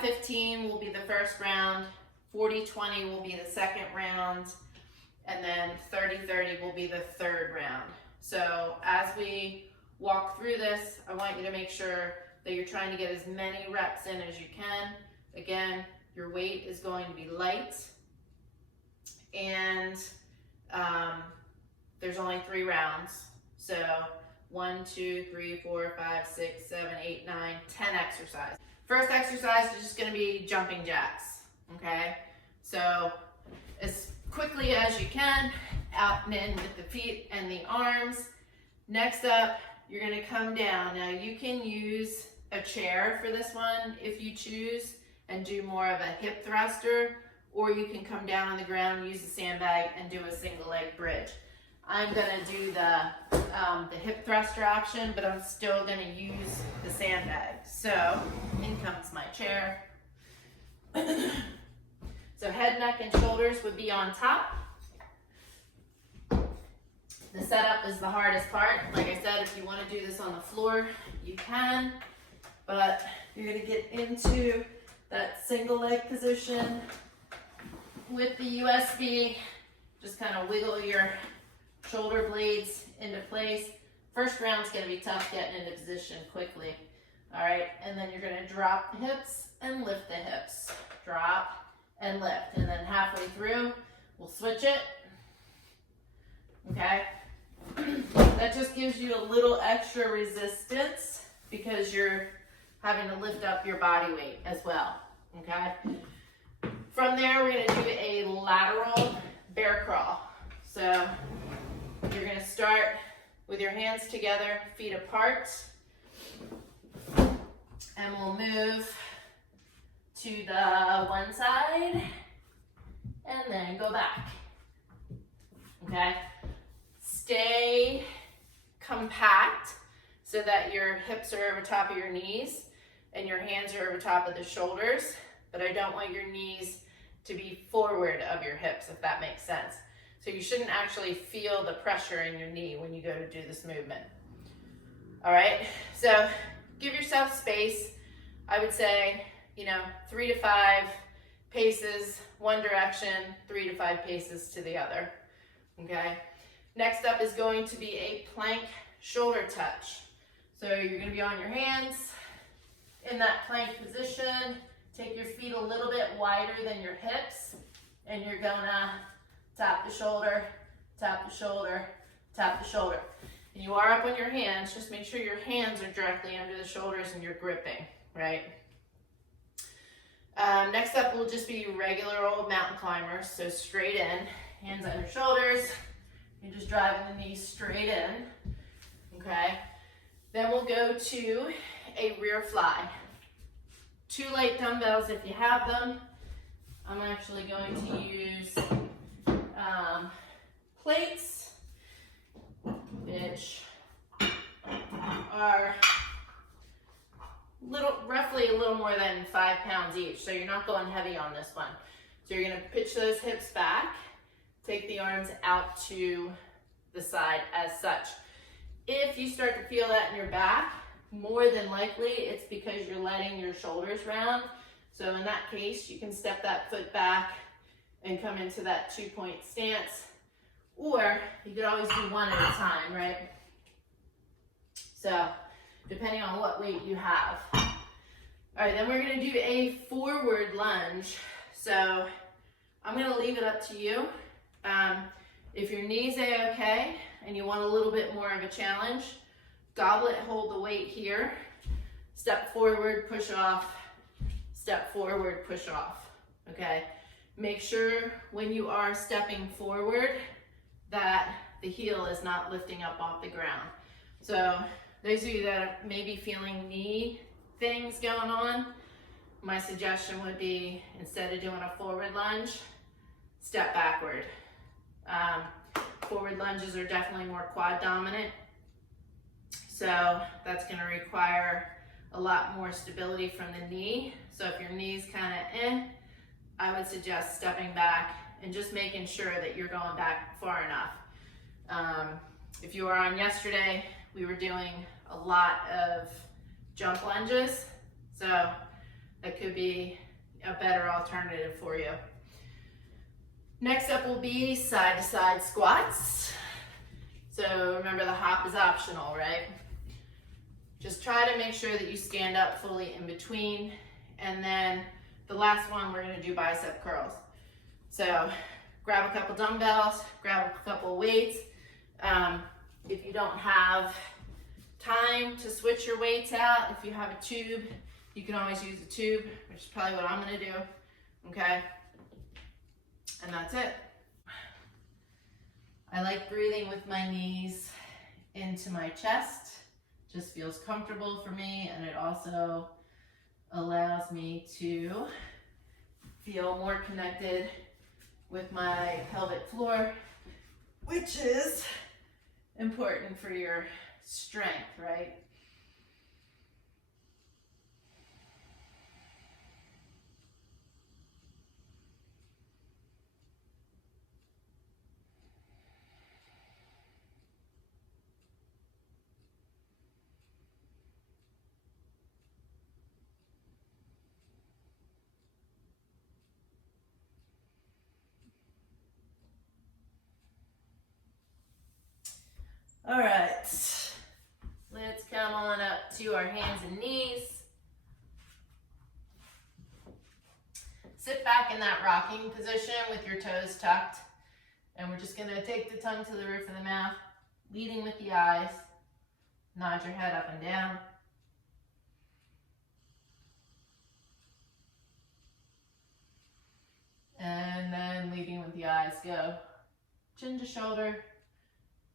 15 will be the first round, 40-20 will be the second round, and then 30-30 will be the third round. So as we walk through this, I want you to make sure that you're trying to get as many reps in as you can. Again, your weight is going to be light, and there's only 3 rounds. So 1, 2, 3, 4, 5, 6, 7, 8, 9, 10 exercises. First exercise is just gonna be jumping jacks, okay? So as quickly as you can, out and in with the feet and the arms. Next up, you're gonna come down. Now you can use a chair for this one if you choose and do more of a hip thruster, or you can come down on the ground, use the sandbag, and do a single leg bridge. I'm gonna do the hip thruster option, but I'm still gonna use the sandbag. So in comes my chair. So head, neck, and shoulders would be on top. The setup is the hardest part. Like I said, if you want to do this on the floor, you can, but you're going to get into that single leg position with the USB. Just kind of wiggle your shoulder blades into place. First round's going to be tough getting into position quickly. All right, and then you're going to drop the hips and lift the hips. Drop and lift, and then halfway through, we'll switch it. Okay, that just gives you a little extra resistance because you're having to lift up your body weight as well, okay? From there, we're gonna do a lateral bear crawl. So you're gonna start with your hands together, feet apart, and we'll move to the one side and then go back, okay? Stay compact so that your hips are over top of your knees and your hands are over top of the shoulders, but I don't want your knees to be forward of your hips, if that makes sense. So you shouldn't actually feel the pressure in your knee when you go to do this movement. All right, so give yourself space. I would say, 3 to 5 paces one direction, 3 to 5 paces to the other, okay? Next up is going to be a plank shoulder touch. So you're going to be on your hands in that plank position. Take your feet a little bit wider than your hips, and you're gonna tap the shoulder, tap the shoulder, tap the shoulder. And you are up on your hands, just make sure your hands are directly under the shoulders and you're gripping, right? Next up will just be regular old mountain climbers. So straight in, hands on your shoulders. You're just driving the knees straight in, okay? Then we'll go to a rear fly. 2 light dumbbells if you have them. I'm actually going to use plates, which are roughly a little more than 5 pounds each, so you're not going heavy on this one. So you're gonna pitch those hips back, take the arms out to the side as such. If you start to feel that in your back, more than likely it's because you're letting your shoulders round. So in that case, you can step that foot back and come into that 2-point stance, or you could always do one at a time, right? So depending on what weight you have. All right, then we're gonna do a forward lunge. So I'm gonna leave it up to you. If your knees are okay and you want a little bit more of a challenge, goblet, hold the weight here, step forward, push off, step forward, push off, okay? Make sure when you are stepping forward that the heel is not lifting up off the ground. So those of you that may be feeling knee things going on, my suggestion would be, instead of doing a forward lunge, step backward. Forward lunges are definitely more quad dominant, so that's going to require a lot more stability from the knee. So if your knee's kind of I would suggest stepping back and just making sure that you're going back far enough. If you were on yesterday, we were doing a lot of jump lunges. So that could be a better alternative for you. Next up will be side to side squats. So remember, the hop is optional, right? Just try to make sure that you stand up fully in between. And then the last one, we're gonna do bicep curls. So grab a couple dumbbells, grab a couple weights. If you don't have time to switch your weights out, if you have a tube, you can always use a tube, which is probably what I'm gonna do, okay? And that's it. I like breathing with my knees into my chest. Just feels comfortable for me, and it also allows me to feel more connected with my pelvic floor, which is important for your strength, right? All right, let's come on up to our hands and knees. Sit back in that rocking position with your toes tucked. And we're just gonna take the tongue to the roof of the mouth, leading with the eyes. Nod your head up and down. And then leading with the eyes, go chin to shoulder,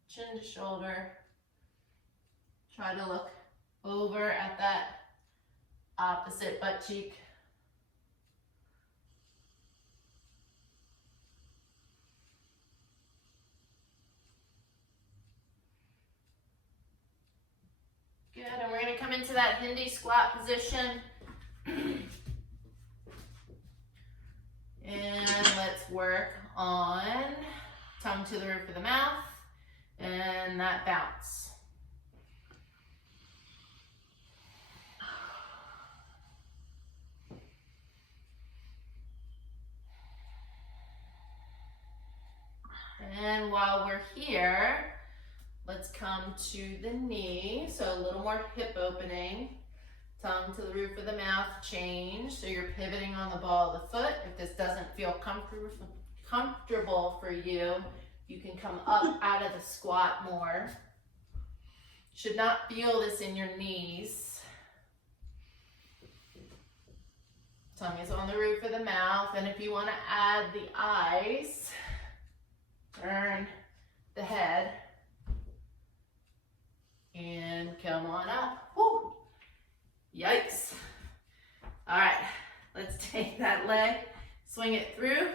chin to shoulder. Try to look over at that opposite butt cheek. Good, and we're gonna come into that Hindi squat position. And let's work on tongue to the roof of the mouth and that bounce. And while we're here, let's come to the knee. So a little more hip opening. Tongue to the roof of the mouth, change. So you're pivoting on the ball of the foot. If this doesn't feel comfortable for you, you can come up out of the squat more. Should not feel this in your knees. Tongue is on the roof of the mouth. And if you want to add the eyes, turn the head and come on up. Woo. Yikes. All right, let's take that leg, swing it through.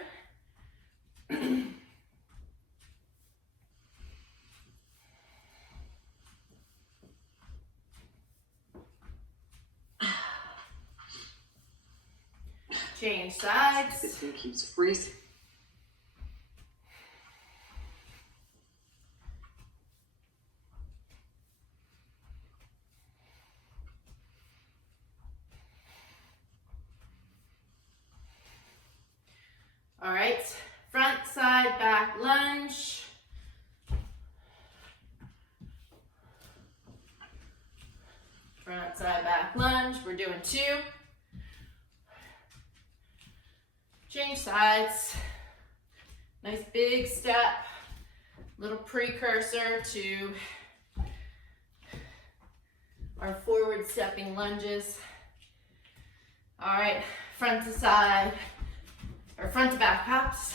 Change sides. This thing keeps freezing. All right, front side, back lunge. Front side, back lunge. We're doing 2. Change sides. Nice big step. Little precursor to our forward stepping lunges. All right, front to side. Or front to back hops,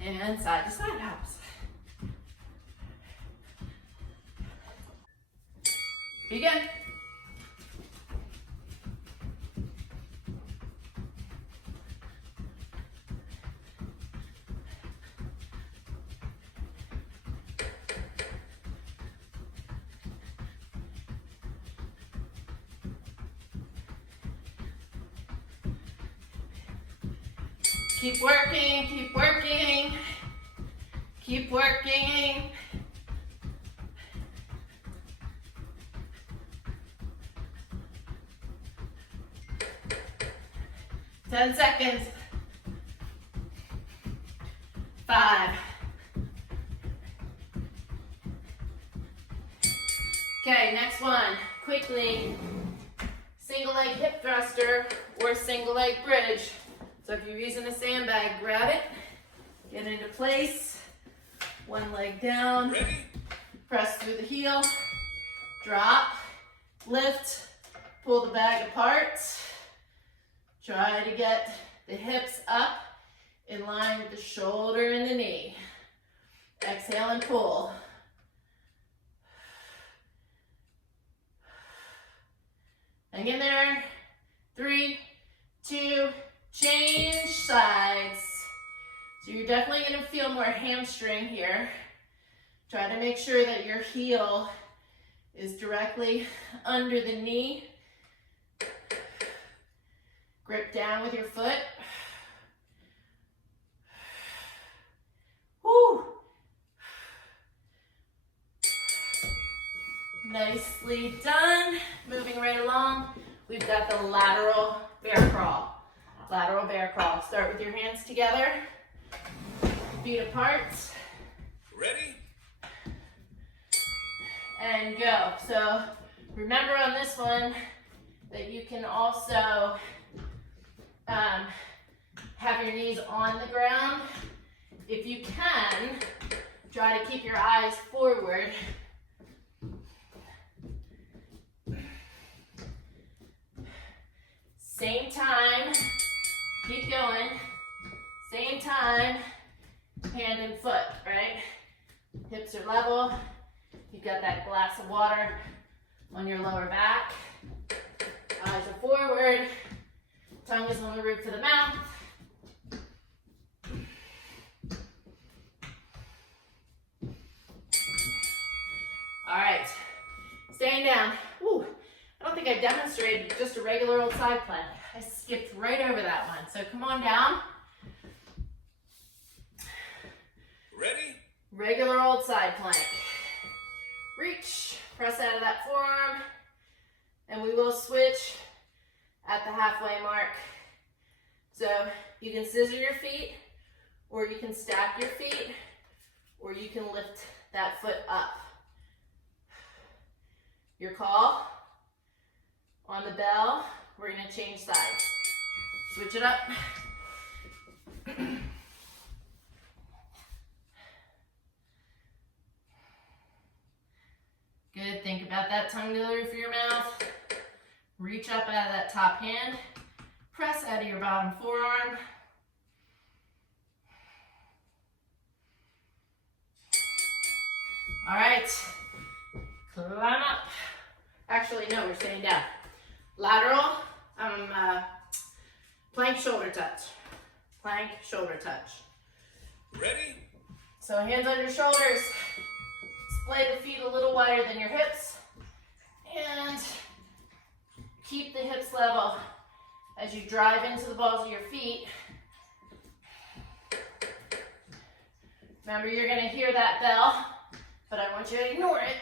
and side to side hops. Begin. Keep working, keep working, keep working. 10 seconds. 5. Okay, next one. Quickly, single leg hip thruster or single leg bridge. So if you're using a sandbag, grab it, get into place, one leg down, press through the heel, drop, lift, pull the bag apart. Try to get the hips up in line with the shoulder and the knee. Exhale and pull. Hang in there. 3, 2, change sides. So you're definitely going to feel more hamstring here. Try to make sure that your heel is directly under the knee. Grip down with your foot. Woo! Nicely done. Moving right along. We've got the lateral bear crawl. Lateral bear crawl. Start with your hands together. Feet apart. Ready? And go. So remember on this one that you can also have your knees on the ground. If you can, try to keep your eyes forward. Same time, keep going. Same time, hand and foot, right? Hips are level. You've got that glass of water on your lower back. Eyes are forward. Tongue is on the roof of the mouth. All right, staying down. Woo. I don't think I demonstrated just a regular old side plank. I skipped right over that one. So come on down. Ready? Regular old side plank. Reach, press out of that forearm, and we will switch at the halfway mark. So you can scissor your feet, or you can stack your feet, or you can lift that foot up. Your call. On the bell, we're going to change sides. Switch it up. Good. Think about that tongue to the roof of your mouth. Reach up out of that top hand. Press out of your bottom forearm. All right. Climb up. Actually, no, we're staying down. Lateral, plank shoulder touch. Plank shoulder touch. Ready? So hands on your shoulders. Splay the feet a little wider than your hips. And keep the hips level as you drive into the balls of your feet. Remember, you're going to hear that bell, but I want you to ignore it.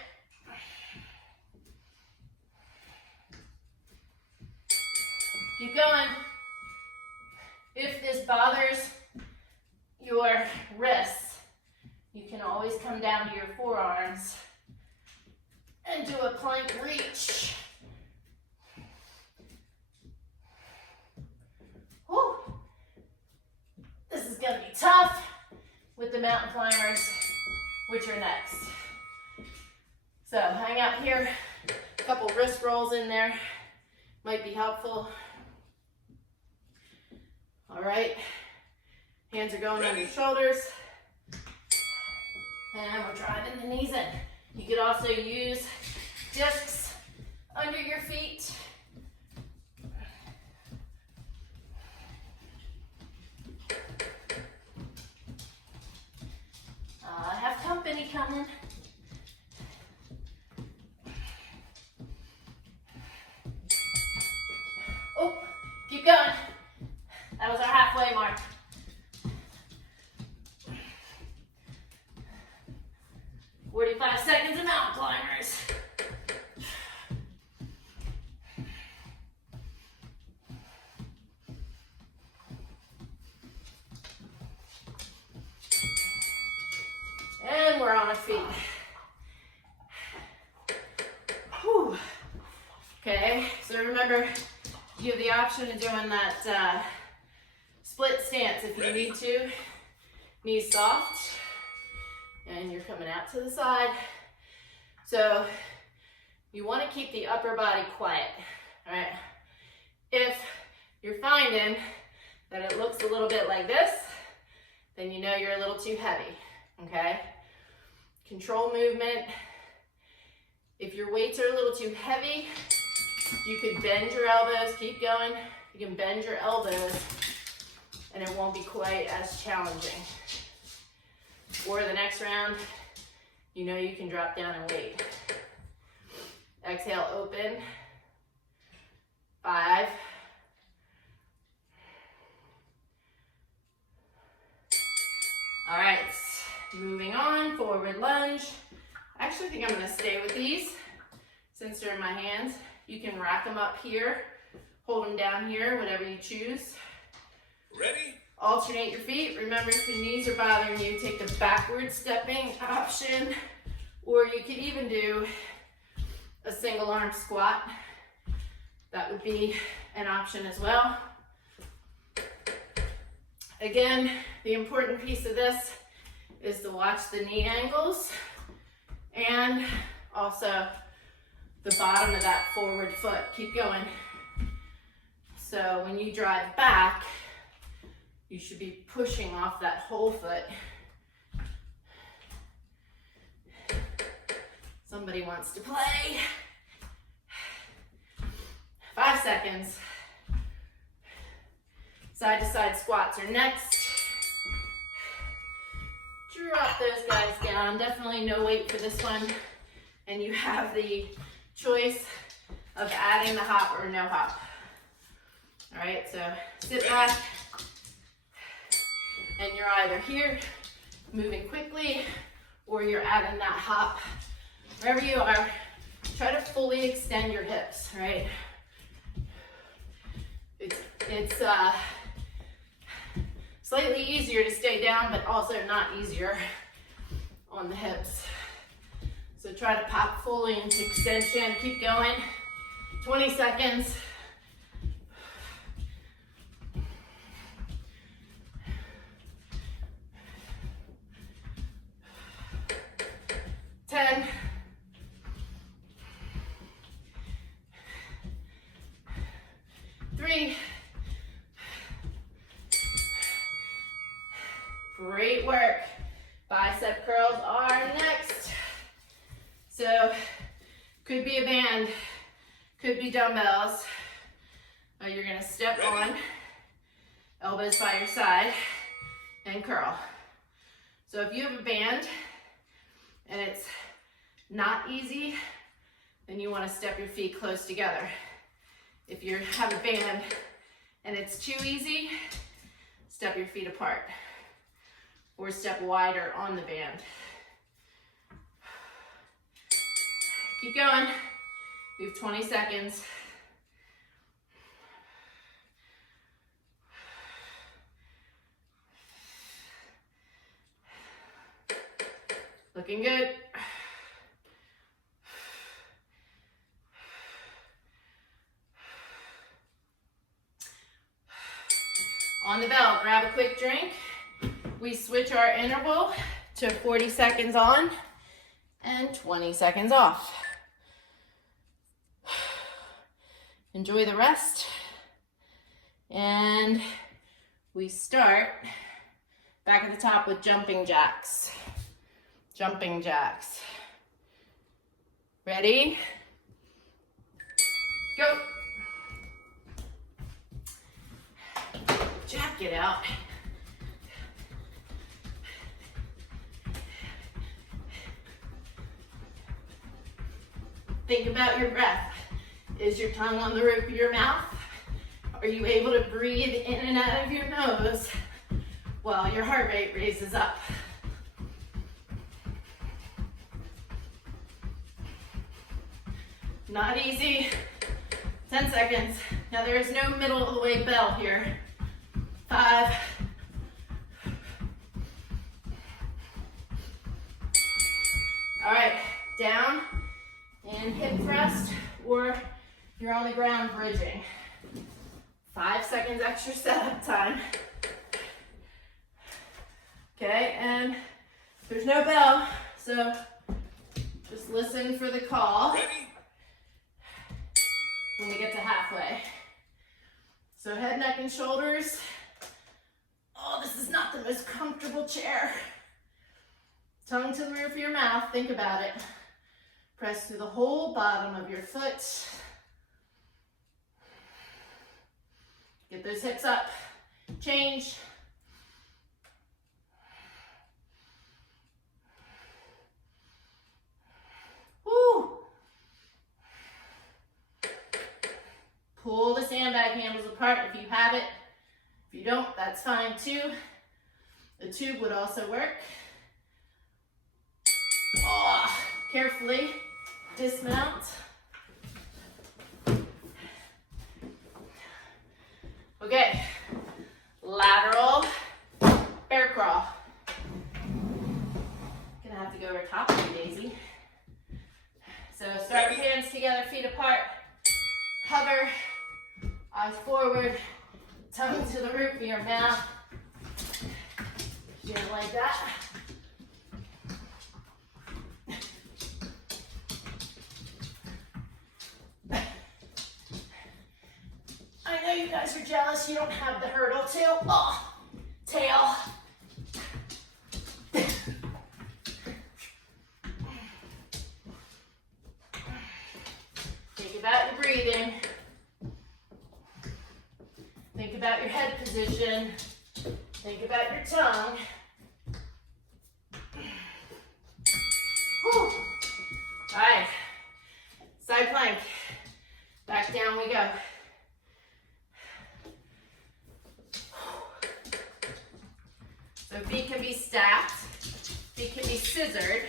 Keep going. If this bothers your wrists, you can always come down to your forearms and do a plank reach. Whew. This is going to be tough with the mountain climbers, which are next. So hang out here, a couple wrist rolls in there might be helpful. All right, hands are going on your shoulders, and we're driving the knees in. You could also use discs under your feet. I have company coming. Oh, keep going. That was our halfway mark. "45 seconds of mountain climbers." more on a feet. Whew. Okay, so remember, you have the option of doing that split stance if you need to. Knees soft, and you're coming out to the side. So you want to keep the upper body quiet, all right? If you're finding that it looks a little bit like this, then you know you're a little too heavy, okay? Control movement. If your weights are a little too heavy, you could bend your elbows, keep going. You can bend your elbows and it won't be quite as challenging. Or the next round, you know you can drop down and wait. Exhale, open. 5. All right, moving on, forward lunge. I actually think I'm gonna stay with these since they're in my hands. You can rack them up here, hold them down here, whatever you choose. Ready? Alternate your feet. Remember, if your knees are bothering you, take the backward stepping option, or you could even do a single arm squat. That would be an option as well. Again, the important piece of this is to watch the knee angles and also the bottom of that forward foot. Keep going. So when you drive back, you should be pushing off that whole foot. Somebody wants to play. 5 seconds. Side to side squats are next. Drop those guys down. Definitely no weight for this one. And you have the choice of adding the hop or no hop. All right, so sit back. And you're either here, moving quickly, or you're adding that hop. Wherever you are, try to fully extend your hips, right? It's slightly easier to stay down, but also not easier on the hips. So try to pop fully into extension. Keep going. 20 seconds. Ten. 3. Great work. Bicep curls are next. So, could be a band, could be dumbbells. You're gonna step on, elbows by your side, and curl. So if you have a band and it's not easy, then you wanna step your feet close together. If you have a band and it's too easy, step your feet apart or step wider on the band. Keep going. We have 20 seconds. Looking good. On the bell, grab a quick drink. We switch our interval to 40 seconds on and 20 seconds off. Enjoy the rest. And we start back at the top with jumping jacks. Jumping jacks. Ready? Go. Jack it out. Think about your breath. Is your tongue on the roof of your mouth? Are you able to breathe in and out of your nose while your heart rate raises up? Not easy. 10 seconds. Now there is no middle of the way bell here. 5. All right, down and hip thrust, or you're on the ground bridging. 5 seconds extra setup time. Okay, and there's no bell, so just listen for the call Ready? when we get to halfway. So head, neck, and shoulders. Oh, this is not the most comfortable chair. Tongue to the roof of your mouth, think about it. Press through the whole bottom of your foot. Get those hips up. Change. Woo! Pull the sandbag handles apart if you have it. If you don't, that's fine too. The tube would also work. Oh, carefully dismount. Okay, lateral bear crawl. Gonna have to go over top of you, Daisy. So start with hands together, feet apart. Hover, eyes forward, tongue to the roof of your mouth. Just like that. I know you guys are jealous you don't have the hurdle too. Oh, tail. Think about your breathing. Think about your head position. Think about your tongue. Whew. All right, side plank. Back down we go. So feet can be stacked, feet can be scissored,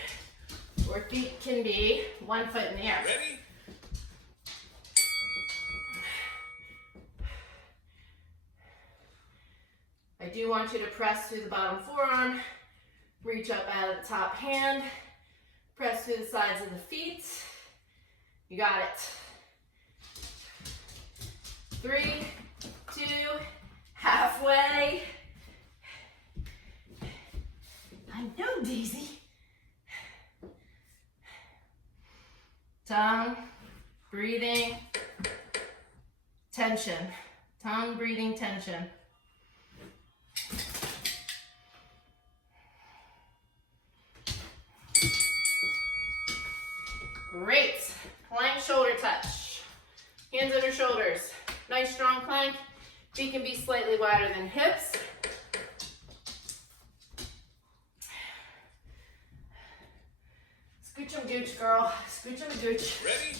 or feet can be 1 foot in the air. Ready? I do want you to press through the bottom forearm, reach up out of the top hand, press through the sides of the feet. You got it. 3, 2, halfway. I know, Daisy. Tongue, breathing, tension. Tongue, breathing, tension. Great. Plank, shoulder touch. Hands under shoulders. Nice strong plank. Feet can be slightly wider than hips. Scooch 'em gooch, girl. Scooch 'em gooch. Ready?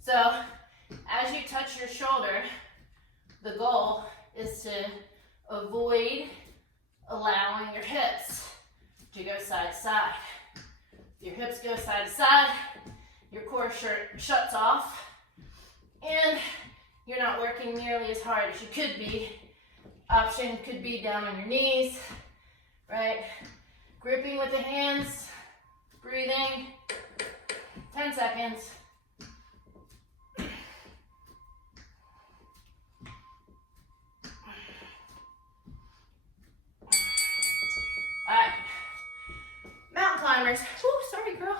So, as you touch your shoulder, the goal is to avoid allowing your hips to go side to side. If your hips go side to side, your core shuts off, and you're not working nearly as hard as you could be. Option could be down on your knees, right? Gripping with the hands, breathing, 10 seconds. Alright, mountain climbers. Ooh, sorry girl.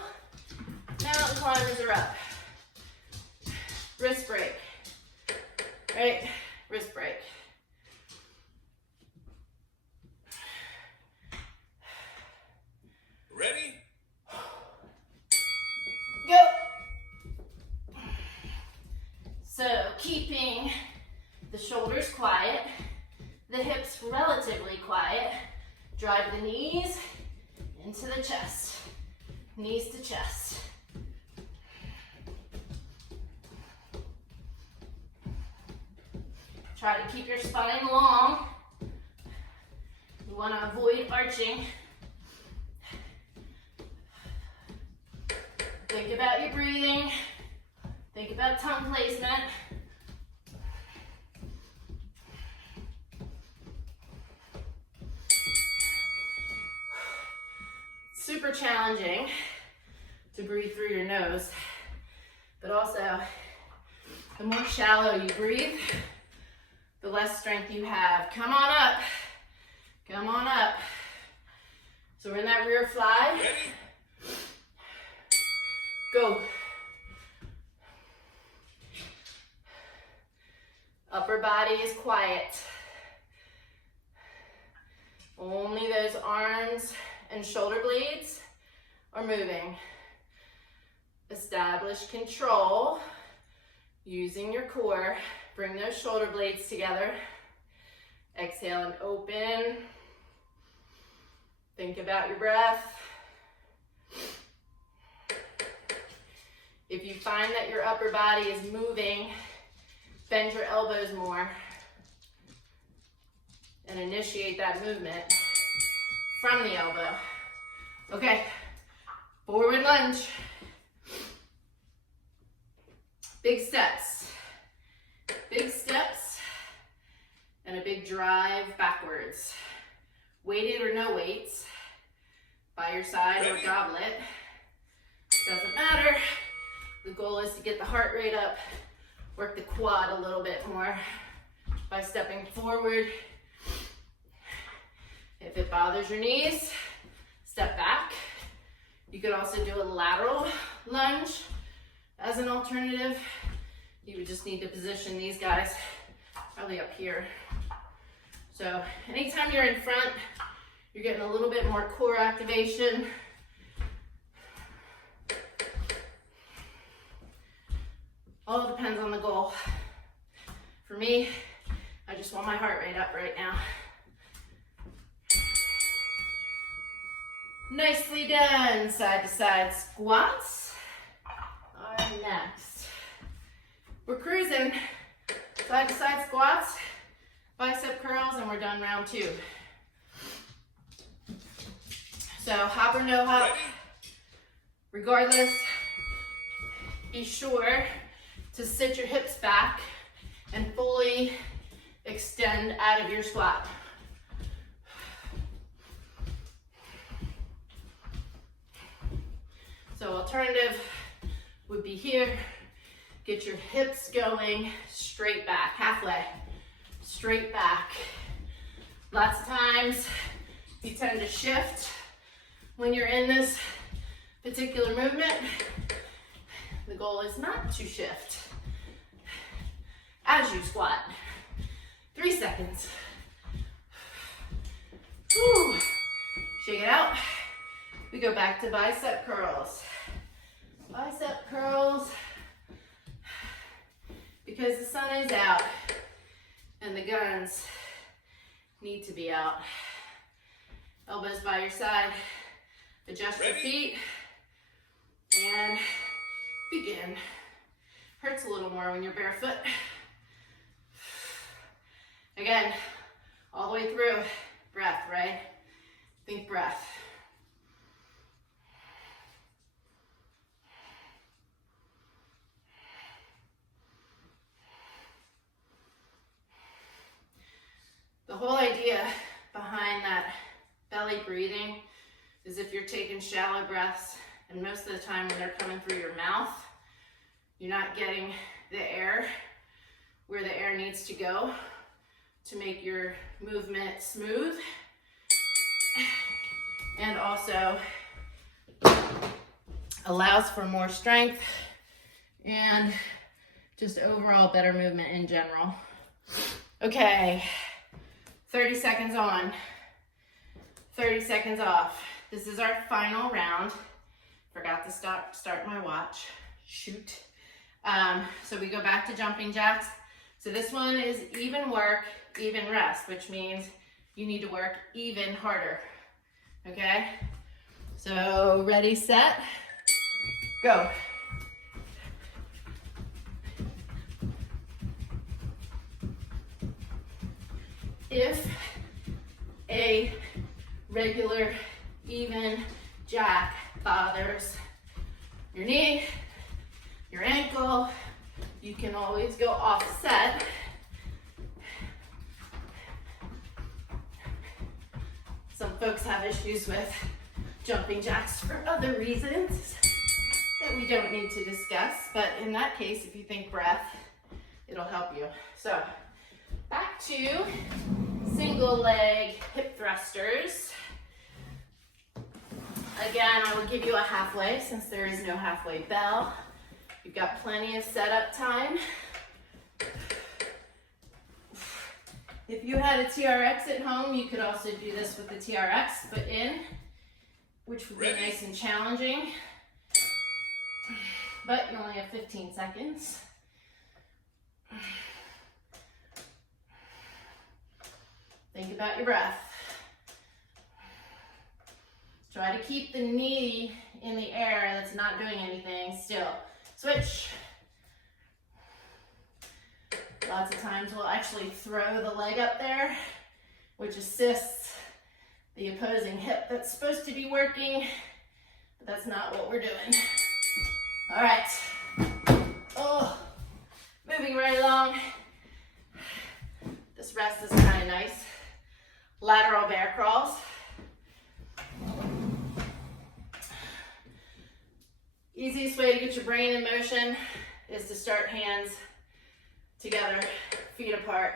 Mountain climbers are up. Wrist break. Right? Wrist break. Ready? Go! So, keeping the shoulders quiet, the hips relatively quiet. Drive the knees into the chest. Knees to chest. Try to keep your spine long. You want to avoid arching. Think about your breathing. Think about tongue placement. super challenging to breathe through your nose, but also the more shallow you breathe, the less strength you have. Come on up. Come on up. So we're in that rear fly. Ready? Go. Upper body is quiet. Only those arms and shoulder blades are moving. Establish control using your core. Bring those shoulder blades together. Exhale and open. Think about your breath. If you find that your upper body is moving, bend your elbows more and initiate that movement from the elbow. Okay, forward lunge. Big steps. Big steps and a big drive backwards. Weighted or no weights, by your side or goblet, doesn't matter. The goal is to get the heart rate up, work the quad a little bit more by stepping forward. If it bothers your knees, step back. You could also do a lateral lunge as an alternative. You would just need to position these guys probably up here. So anytime you're in front, you're getting a little bit more core activation. All depends on the goal. For me, I just want my heart rate up right now. Nicely done. Side to side squats are next. We're cruising. Side to side squats, bicep curls, and we're done round 2. So hop or no hop, Ready? regardless, be sure to sit your hips back and fully extend out of your squat. So alternative would be here. Get your hips going straight back, halfway, straight back. Lots of times you tend to shift when you're in this particular movement. The goal is not to shift as you squat. 3 seconds. Whew. Shake it out. We go back to bicep curls. Bicep curls. Because the sun is out and the guns need to be out. Elbows by your side. Adjust your feet and begin. Hurts a little more when you're barefoot. Again, all the way through. Breath, right? Think breath. The whole idea behind that belly breathing is if you're taking shallow breaths, and most of the time when they're coming through your mouth, you're not getting the air where the air needs to go to make your movement smooth, and also allows for more strength and just overall better movement in general. Okay, 30 seconds on, 30 seconds off. This is our final round. Forgot to start my watch. Shoot. So we go back to jumping jacks. So this one is even work, even rest, which means you need to work even harder. Okay? So ready, set, go. If a regular even jack bothers your knee, your ankle, you can always go offset. Some folks have issues with jumping jacks for other reasons that we don't need to discuss. But in that case, if you think breath, it'll help you. So back to single leg hip thrusters. Again, I will give you a halfway since there is no halfway bell. You've got plenty of setup time. If you had a TRX at home, you could also do this with the TRX foot in, which would be nice and challenging. But you only have 15 seconds. Think about your breath. Try to keep the knee in the air that's not doing anything still. Switch. Lots of times we'll actually throw the leg up there, which assists the opposing hip that's supposed to be working, but that's not what we're doing. All right. Oh, moving right along. This rest is kind of nice. Lateral bear crawls. Easiest way to get your brain in motion is to start hands together, feet apart.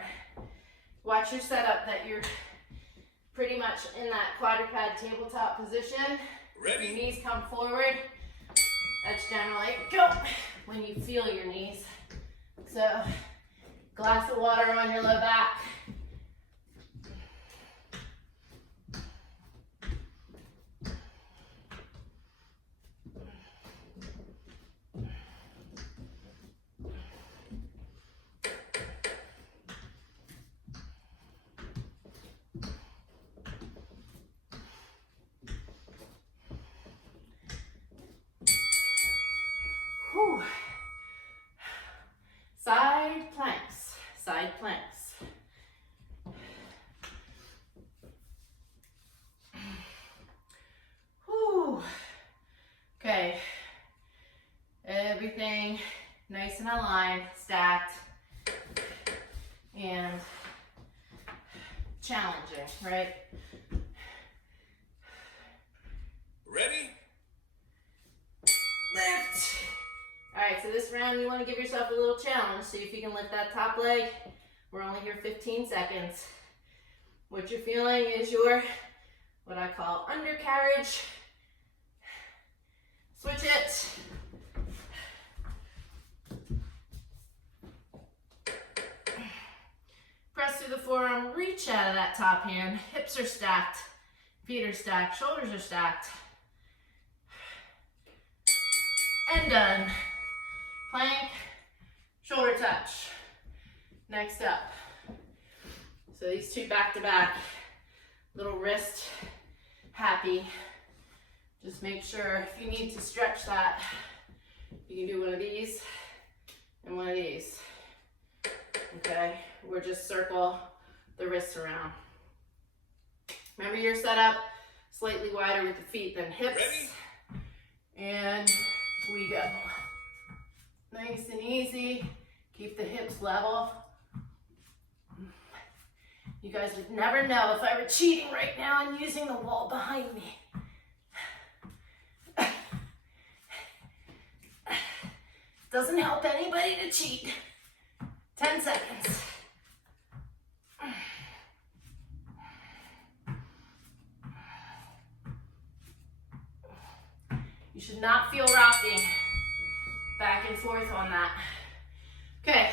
Watch your setup that you're pretty much in that quadruped tabletop position. Ready? Your knees come forward. That's generally go when you feel your knees. So, glass of water on your low back. Whew. Side planks, side planks. Whew. Okay, everything nice and aligned, stacked, and challenging, right? Ready? Lift. All right, so this round you want to give yourself a little challenge. See if you can lift that top leg. We're only here 15 seconds. What you're feeling is your, what I call undercarriage. Switch it. Press through the forearm, reach out of that top hand. Hips are stacked, feet are stacked, shoulders are stacked. And done. Plank, shoulder touch. Next up. So these two back to back. Little wrist happy. Just make sure if you need to stretch that, you can do one of these and one of these. Okay, or just circle the wrists around. Remember your setup, slightly wider with the feet than hips. Ready? And we go. Nice and easy. Keep the hips level. You guys would never know if I were cheating right now and using the wall behind me. Doesn't help anybody to cheat. 10 seconds. You should not feel rocking back and forth on that. Okay,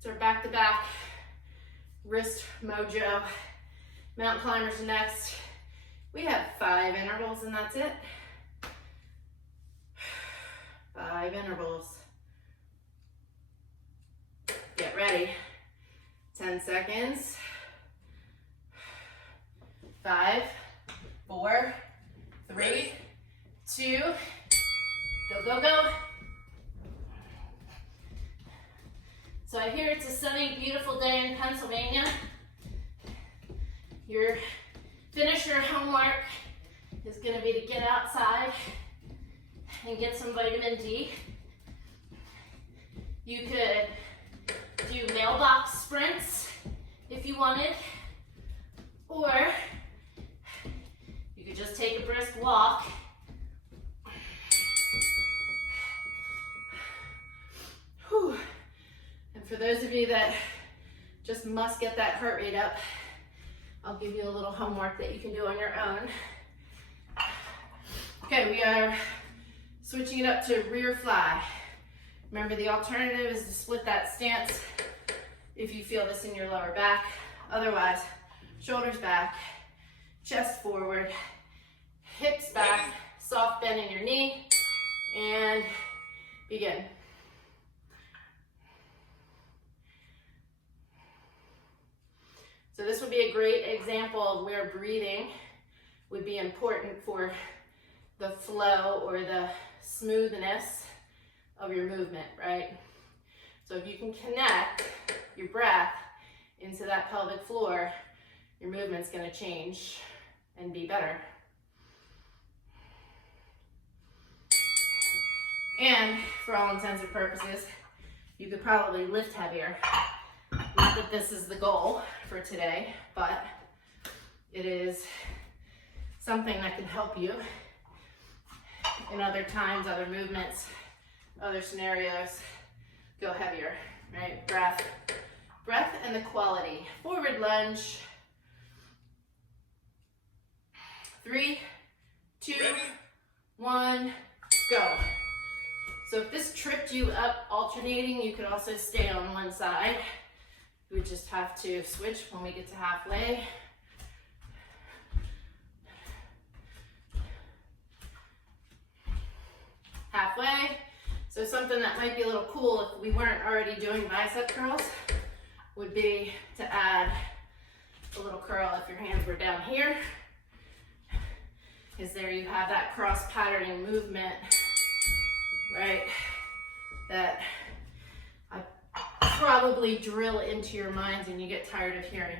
so our back to back wrist mojo. Mountain climbers are next. We have 5 intervals and that's it. 5 intervals. Get ready. 10 seconds. 5, 4, 3, 2, go, go, go. So I hear it's a sunny, beautiful day in Pennsylvania. Finish your homework is gonna be to get outside and get some vitamin D. You could do mailbox sprints if you wanted, or you could just just take a brisk walk. Whew. And for those of you that just must get that heart rate up, I'll give you a little homework that you can do on your own. Okay, we are switching it up to rear fly. Remember, the alternative is to split that stance if you feel this in your lower back. Otherwise, shoulders back, chest forward, hips back, soft bend in your knee, and begin. So this would be a great example of where breathing would be important for the flow or the smoothness of your movement, right? So if you can connect your breath into that pelvic floor, your movement's gonna change and be better. And for all intents and purposes, you could probably lift heavier. Not that this is the goal for today, but it is something that can help you in other times, other movements, other scenarios. Go heavier, right? Breath and the quality. Forward lunge. 3, 2, 1, go. So if this tripped you up alternating, you could also stay on one side. We just have to switch when we get to halfway. Halfway. So something that might be a little cool if we weren't already doing bicep curls would be to add a little curl if your hands were down here. Because there you have that cross patterning movement, right? That I probably drill into your minds and you get tired of hearing.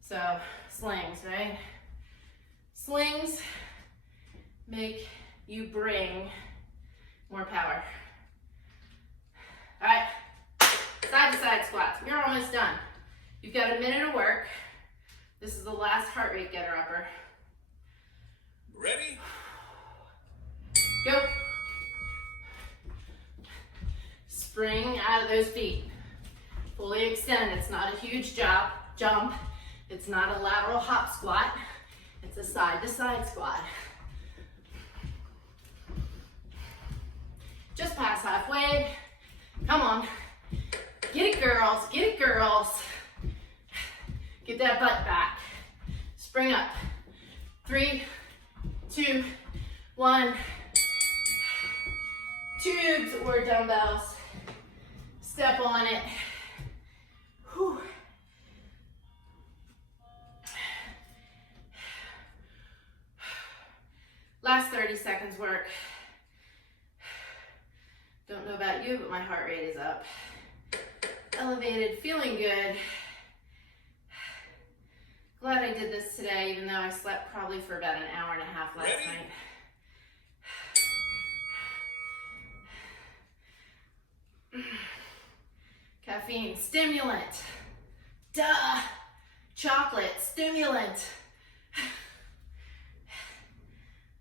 So slings, right? Slings make you bring more power. All right, side to side squats. You're almost done. You've got a minute of work. This is the last heart rate getter upper. Ready? Go. Spring out of those feet. Fully extend. It's not a huge jump. It's not a lateral hop squat. It's a side to side squat. Just past halfway. Come on. Get it, girls. Get it, girls. Get that butt back. Spring up. 3, 2, 1. Tubes or dumbbells. Step on it. Whew. Last 30 seconds work. Don't know about you, but my heart rate is up. Elevated, feeling good. Glad I did this today, even though I slept probably for about an hour and a half last night. Caffeine, stimulant. Duh. Chocolate, stimulant.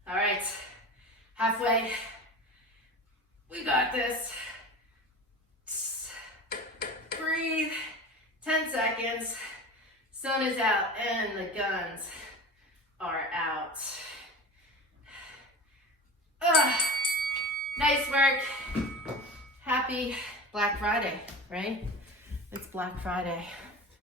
All right, halfway. We got this. Breathe. 10 seconds. Sun is out and the guns are out. Nice work. Happy Black Friday, right? It's Black Friday.